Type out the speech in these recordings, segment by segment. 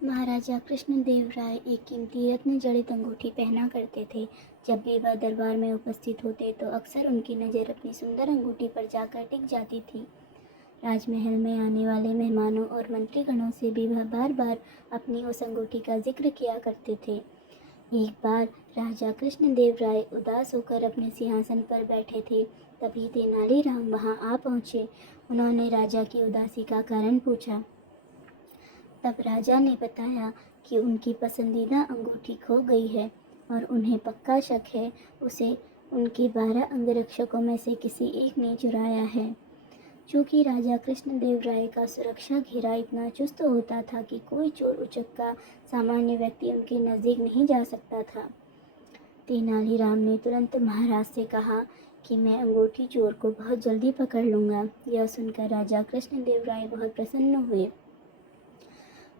महाराजा कृष्णदेव राय एक कीमती रत्न जड़ित अंगूठी पहना करते थे। जब भी वह दरबार में उपस्थित होते तो अक्सर उनकी नज़र अपनी सुंदर अंगूठी पर जाकर टिक जाती थी। राजमहल में आने वाले मेहमानों और मंत्रीगणों से भी वह बार बार अपनी उस अंगूठी का जिक्र किया करते थे। एक बार राजा कृष्णदेव राय उदास होकर अपने सिंहासन पर बैठे थे। तभी तेनालीराम वहां आ पहुंचे। उन्होंने राजा की उदासी का कारण पूछा। तब राजा ने बताया कि उनकी पसंदीदा अंगूठी खो गई है और उन्हें पक्का शक है उसे उनके 12 अंगरक्षकों में से किसी एक ने चुराया है। चूँकि राजा कृष्णदेव राय का सुरक्षा घेरा इतना चुस्त होता था कि कोई चोर उचक्का सामान्य व्यक्ति उनके नज़दीक नहीं जा सकता था। तेनालीराम ने तुरंत महाराज से कहा कि मैं अंगूठी चोर को बहुत जल्दी पकड़ लूँगा। यह सुनकर राजा कृष्णदेव राय बहुत प्रसन्न हुए।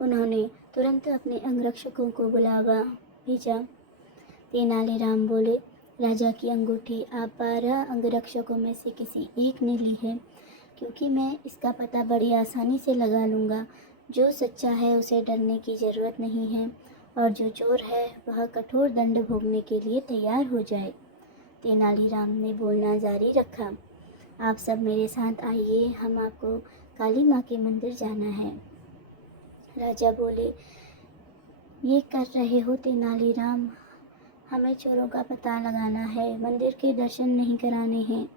उन्होंने तुरंत अपने अंगरक्षकों को बुलावा भेजा। तेनालीराम बोले, राजा की अंगूठी आप 12 अंगरक्षकों में से किसी एक ने ली है, क्योंकि मैं इसका पता बड़ी आसानी से लगा लूँगा। जो सच्चा है उसे डरने की ज़रूरत नहीं है और जो चोर है वह कठोर दंड भोगने के लिए तैयार हो जाए। तेनालीराम ने बोलना जारी रखा, आप सब मेरे साथ आइए, हम आपको काली माँ के मंदिर जाना है। राजा बोले, ये कर रहे हो तेनालीराम? हमें चोरों का पता लगाना है, मंदिर के दर्शन नहीं कराने हैं।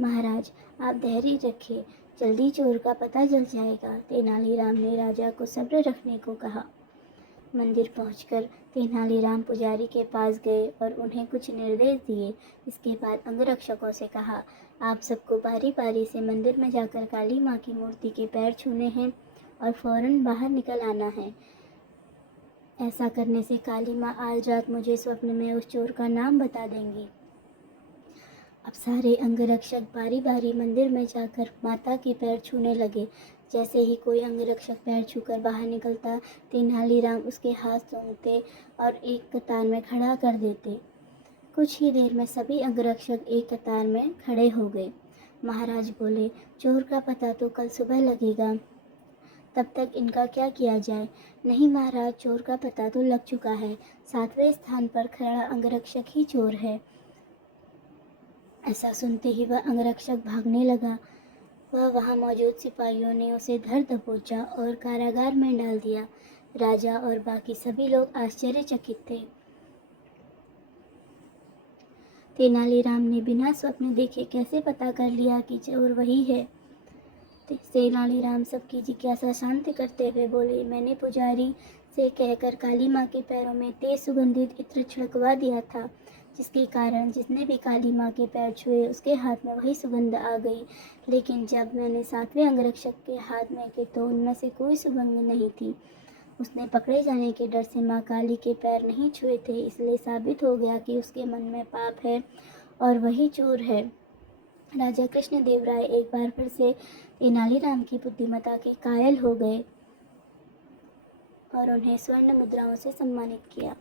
महाराज, आप धैर्य रखिए, जल्दी चोर का पता चल जाएगा। तेनालीराम ने राजा को सब्र रखने को कहा। मंदिर पहुंचकर तेनालीराम पुजारी के पास गए और उन्हें कुछ निर्देश दिए। इसके बाद अंगरक्षकों से कहा, आप सबको बारी बारी से मंदिर में जाकर काली माँ की मूर्ति के पैर छूने हैं और फौरन बाहर निकल आना है। ऐसा करने से काली माँ आज रात मुझे स्वप्न में उस चोर का नाम बता देंगी। अब सारे अंगरक्षक बारी बारी मंदिर में जाकर माता के पैर छूने लगे। जैसे ही कोई अंगरक्षक पैर छूकर बाहर निकलता, तेनालीराम उसके हाथ सूंघते और एक कतार में खड़ा कर देते। कुछ ही देर में सभी अंगरक्षक एक कतार में खड़े हो गए। महाराज बोले, चोर का पता तो कल सुबह लगेगा, तब तक इनका क्या किया जाए? नहीं महाराज, चोर का पता तो लग चुका है। 7वें स्थान पर खड़ा अंगरक्षक ही चोर है। ऐसा सुनते ही वह अंगरक्षक भागने लगा। वह वहां मौजूद सिपाहियों ने उसे धर दबोचा और कारागार में डाल दिया। राजा और बाकी सभी लोग आश्चर्यचकित थे। तेनालीराम ने बिना स्वप्न देखे कैसे पता कर लिया कि चोर वही है? तेनालीराम सबकी जिज्ञासा शांत करते हुए बोले, मैंने पुजारी से कहकर काली माँ के पैरों में तेज सुगंधित इत्र छिड़कवा दिया था, जिसके कारण जिसने भी काली माँ के पैर छुए उसके हाथ में वही सुगंध आ गई। लेकिन जब मैंने 7वें अंगरक्षक के हाथ में के तो उनमें से कोई सुगंध नहीं थी। उसने पकड़े जाने के डर से माँ काली के पैर नहीं छुए थे, इसलिए साबित हो गया कि उसके मन में पाप है और वही चोर है। राजा कृष्णदेव राय एक बार फिर से तेनालीराम की बुद्धिमत्ता के कायल हो गए और उन्हें स्वर्ण मुद्राओं से सम्मानित किया।